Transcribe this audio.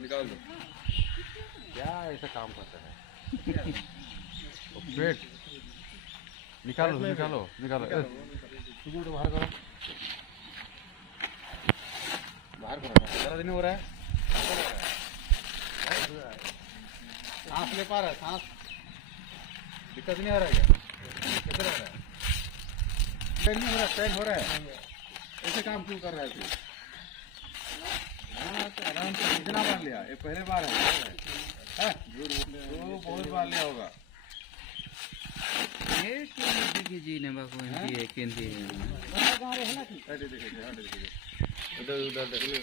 निकाल दो। क्या ऐसा काम करता है? वेट निकालो निकालो निकालो बाहर करो बाहर करो। ज़्यादा दिन हो रहा है, सांस ले पा रहा है, सांस दिक्कत नहीं हो रहा है क्या? कैसे रह रहा है? पेन नहीं हो रहा, पेन हो रहा है, ऐसे काम क्यों कर रहा है तू? हाँ तो आराम से कितना बार लिया? ये पहले बार है, तो बहुत बार लिया होगा। ये देखिए जी ने बाको एंटी है केंद्र है उधर उधर देख लो।